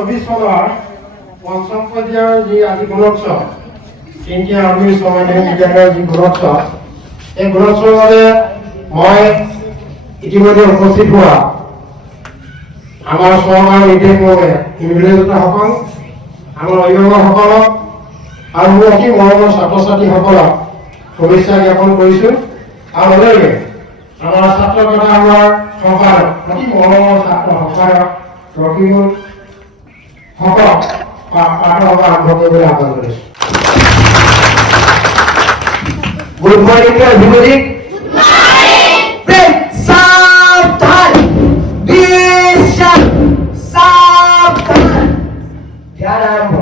2024 চনৰ পঞ্চম পৰ্যায়ৰ যি আজি গুণোৎসৱ তিনিটা আৰ্মি সমাজৰ বিদ্যালয়ৰ যি গুণোৎসৱ এই গুণোৎসৱৰ বাবে মই ইতিমধ্যে উপস্থিত হোৱা আমাৰ চৰকাৰ নিৰ্দেশমৰ্মে ইনভিজিলেটৰসকল আমাৰ অভিভাৱকসকলক আৰু মোৰ অতি মৰমৰ ছাত্ৰ ছাত্ৰীসকলক শুভেচ্ছা জ্ঞাপন কৰিছোঁ আৰু লগতে আমাৰ ছাত্ৰ তথা আমাৰ সভাৰ অতি মৰমৰ ছাত্ৰ সভাৰ ৰকিবুল সকলক পাঠসভা আৰম্ভ কৰিবলৈ আহ্বান কৰিছোঁ। Good morning everybody. সাবধান বিশাল সাবধান ধ্যান আৰম্ভ।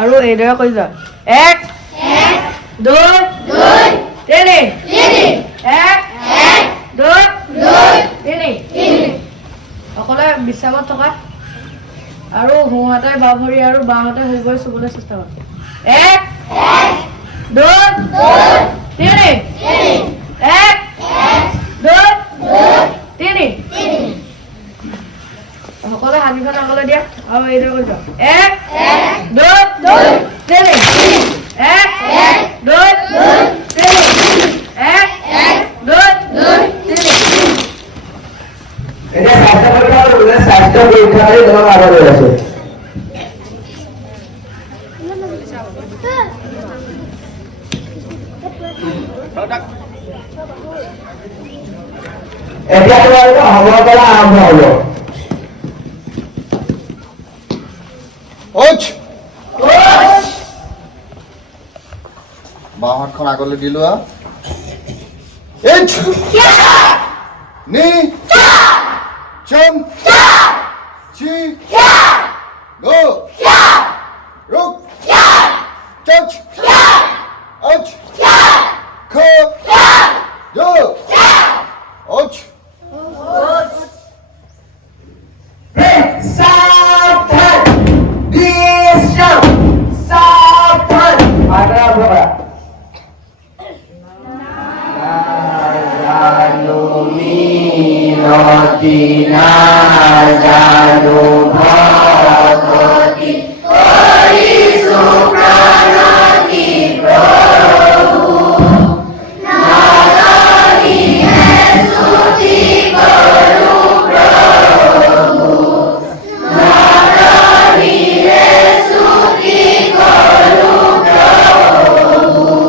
আৰু এইদৰে কৈ যোৱা 1 2 3 1 2 3 সকলোৱে বিশ্ৰামত থকা আৰু সোঁহাতে বাওঁ ভৰি আৰু বাওঁহাতে শুই গৈ চুবলৈ চেষ্টা কৰা 1 2 3 1 2 3 সকলোৱে হাতখন আগলৈ দিয়া আৰু এইদৰে কৈ যোৱা 1 2 3 1 2 3 1 2 3 এতিয়া স্বাস্থ্য পৰীক্ষালৈ তোমাক আৰম্ভ আছে। এতিয়া তোমালোকে সময় পৰা আৰম্ভ হ'ব। বাওঁ হাতখন আগলৈ দি লোৱা নি চম চি গো ৰুক চচ অচ খ দো অচ সাবধান বিশাল সাবধান আগ্রা ভরা জানো মিনতি না জানো ভগতি করিসু প্রাণতি প্রভু নারায়ণী স্তুতি করু প্রভু নারায়ণী স্তুতি করু প্রভু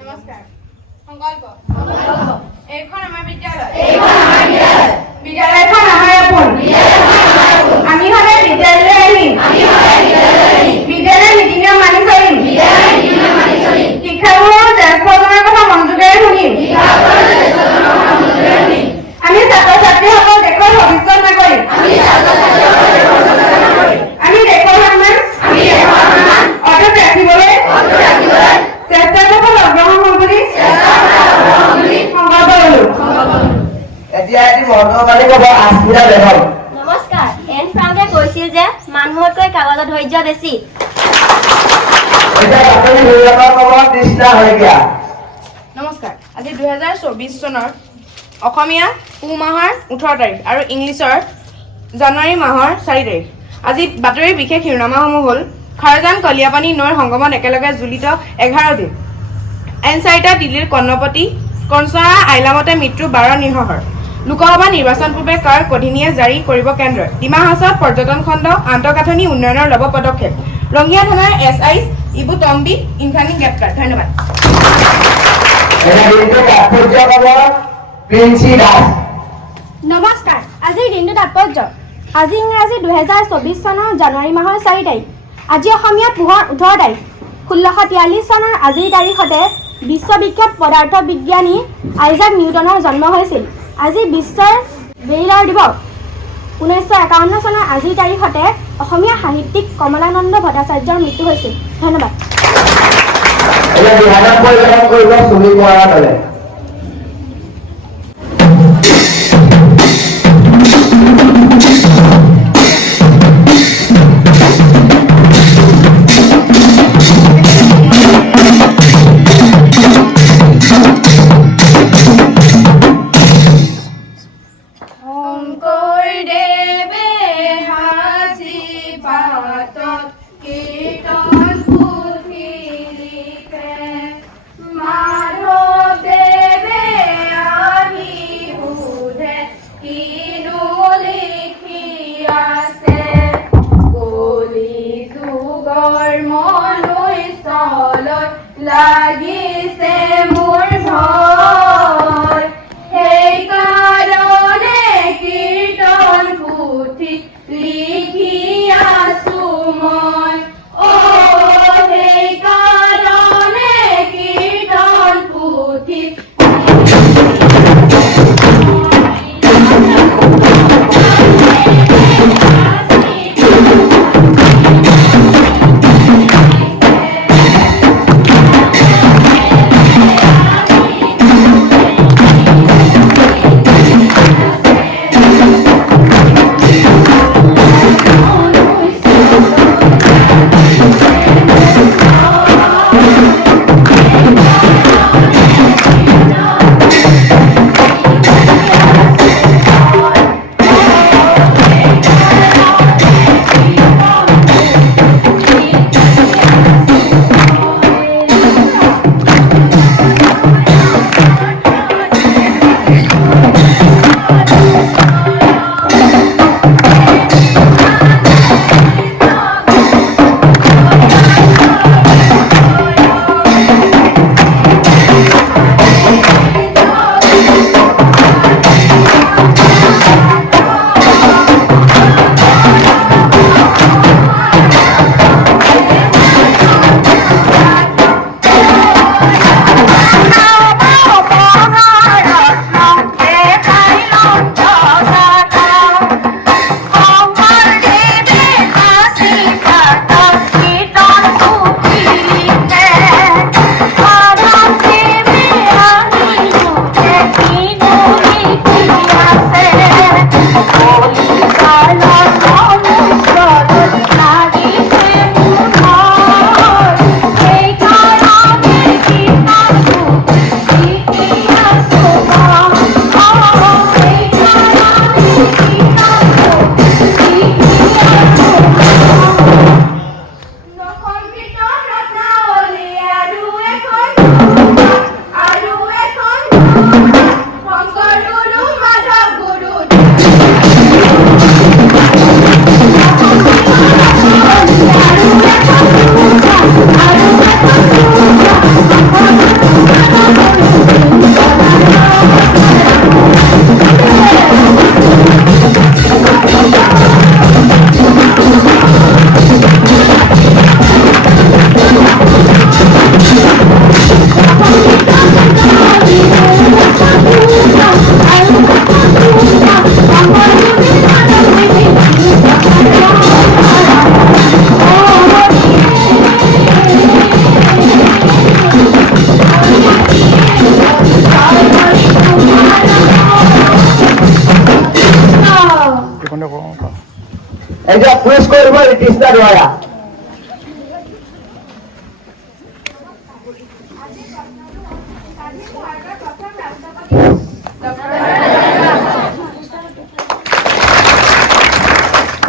নমস্কাৰ সংকল্প এইখন আমাৰ বিদ্যালয় বিদ্যালয়খন আমাৰ আপোন আমি সদায় বিদ্যালয়লৈ আহিম বিদ্যালয়ৰ নীতি নিয়ম মানি চলিম শিক্ষাগুৰুৰ জ্যেষ্ঠজনৰ কথা মনোযোগেৰে শুনিম আমি ছাত্ৰ ছাত্ৰীসকল দেশৰ ভৱিষ্যত নাগৰিক আমি দেশৰ সন্মান অটুট ৰাখিবলৈ চেষ্টা অগ্ৰহণ হম বুলি সংকল্প ললো। এতিয়া এটি মহাত্মাগান্ধী ক'ব আজমিৰা বেগম। নমস্কাৰ। এন ফ্ৰাংকে কৈছিল যে মানুহতকৈ কাগজৰ ধৈৰ্য বেছি। এতিয়া বাতৰি বিভাগৰ ক'ব তৃষ্ণা শইকীয়া। নমস্কাৰ। আজি 2024 চনৰ অসমীয়া পুহ মাহৰ 18 তাৰিখ আৰু ইংলিছৰ জানুৱাৰী মাহৰ 4 তাৰিখ। আজি বাতৰিৰ বিশেষ শিৰোনামাসমূহ হ'ল খাৰজান কলিয়াপানী নৈৰ সংগমত একেলগে জুলিত 11 দিন। আইন চাৰিটা দিল্লীৰ কৰ্ণপতি কঞ্চৰা আইলামতে মৃত্যু 12 নিহতৰ। লোকসভা নিৰ্বাচন পূৰ্বে কাৰ কধিনীয়ে জাৰি কৰিব কেন্দ্ৰই। ডিমা হাছাওত পৰ্যটন খণ্ড আন্তঃগাঁথনি উন্নয়নৰ ল'ব পদক্ষেপ। ৰঙিয়া থানাৰ SI ইবু তম্বি ইনফানী গ্ৰেপ্তাৰ। ধন্যবাদ। নমস্কাৰ। আজিৰ দিনটো তাৎপৰ্য। আজি ইংৰাজী 2024 চনৰ জানুৱাৰী মাহৰ 4 তাৰিখ। আজি অসমীয়া পুহৰ 18 তাৰিখ। 1643 চনৰ আজিৰ তাৰিখতে বিশ্ববিখ্যাত পদাৰ্থ বিজ্ঞানী আইজাক নিউটনৰ জন্ম হৈছিল। আজি বিশ্বৰ ব্ৰেইলাৰ দিৱস। 1951 চনৰ আজিৰ তাৰিখতে অসমীয়া সাহিত্যিক কমলানন্দ ভট্টাচাৰ্যৰ মৃত্যু হৈছিল। ধন্যবাদ। লাগিছে মোৰ ভয়, সেইকাৰণে কীৰ্তন পুথি লিখি আছো মই। সেইকাৰণে কীৰ্তন পুথি নোৱাৰা।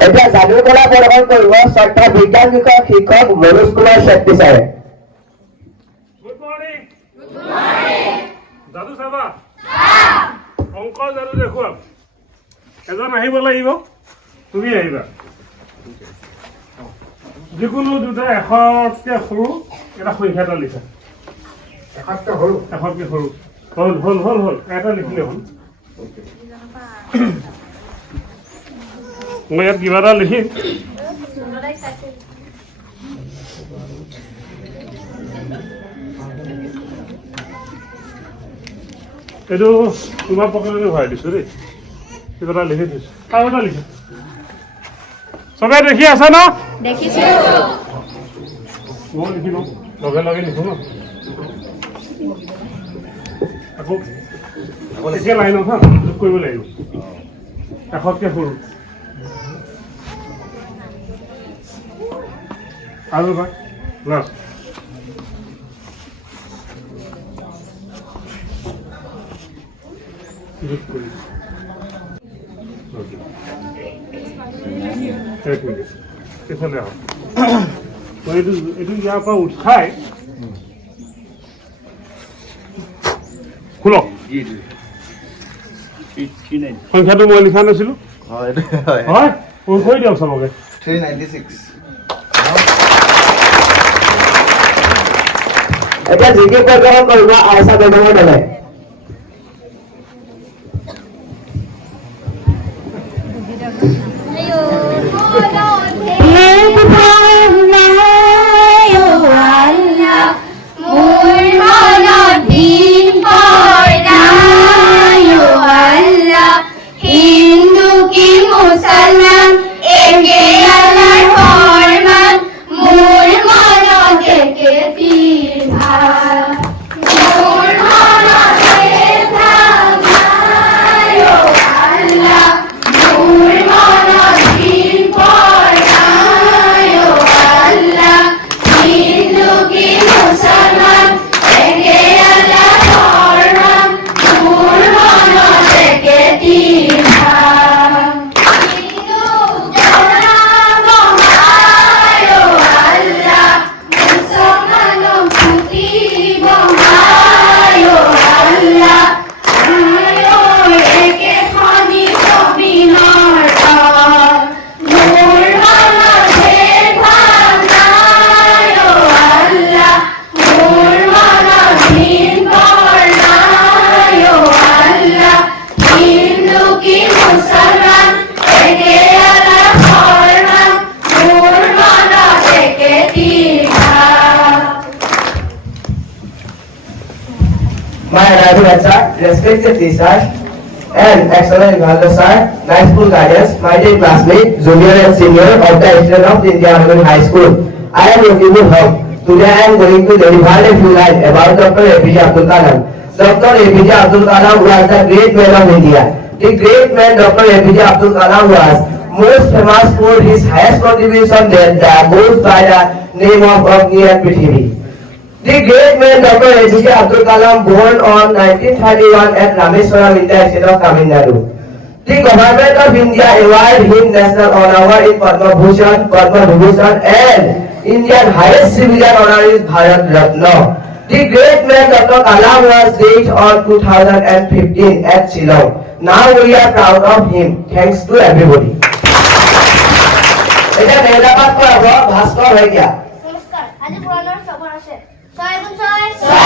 এতিয়া যাদু কলা প্ৰদৰ্শন কৰিব শ্ৰদ্ধা বিজ্ঞান বিষয়ক শিক্ষক মনোজ কুমাৰ শেট্টি ছাৰে। Good morning. যাদু চাবা অংক যাদু দেখুৱাম। এজন আহিব লাগিব, তুমি আহিবা। যিকোনো দুটা 100তকৈ সৰু এটা সংখ্যা এটা লিখা। 100তকৈ সৰু? 100তকৈ সৰু। হ'ল হ'ল হ'ল হ'ল এটা লিখিলে হ'ল। মই ইয়াত কিবা এটা লিখিম। এইটো তোমাৰ পকেটতে ভৰাই দিছো দেই। কিবা এটা লিখি থৈছো, আৰু এটা লিখা। চবে দেখি আছে ন? দেখিছো। মই লিখি লওঁ, লগে লগে লিখো ন। আকৌ এতিয়া লাইনত হা যোগ কৰিব লাগিব। 100তকৈ সৰু আৰু এবাৰ লাষ্ট। যোগ কৰি এক মিনিট এইফালে আহক। এইটো ইয়াৰ পৰা উঠাই খোলক। সংখ্যাটো মই লিখা নাছিলো, হয় কৈ দিয়ক চবকে। 396। এতিয়া জিকে প্ৰদৰ্শন কৰিব আইচা বেগমৰ দলে। হিন্দু কি মুসলমান একে আল্লাহর ফরমান মোর মনত একে পীর ভাই মোর মনত একে ভাই ও আল্লাহ মোর মনত দিন পড়াই ও আল্লাহ হিন্দু কি মুসলমান একে আল্লাহর ফরমান মোর মনত একে পীর My arrival sir, respected teachers and excellent Gunotsav sir, nice school guidance, my dear classmates, junior and senior of the student of Tintia Ahataguri High School. I am looking to help. Today I am going to deliver a few lines about Dr. APJ Abdul Kalam. Dr. APJ Abdul Kalam was the great man of India. The great man Dr. APJ Abdul Kalam was most famous for his highest contribution that goes by the name of Agni and Prithvi. The great man Dr. APJ Abdul Kalam born on 1931 at Rameswaram in the state of Tamil Nadu. The government of India awarded him national honor in Padma Bhushan, Padma Vibhushan and Indian highest civilian honor is Bharat Ratna. The great man Dr. Kalam was died on 2015 at Shillong. Now we are proud of him. Thanks to everybody. এটা মেধাপাত কৰাব ভাস্কৰ শইকীয়া। নমস্কাৰ। আজি পুৰণৰ খবৰ আছে 6 × 6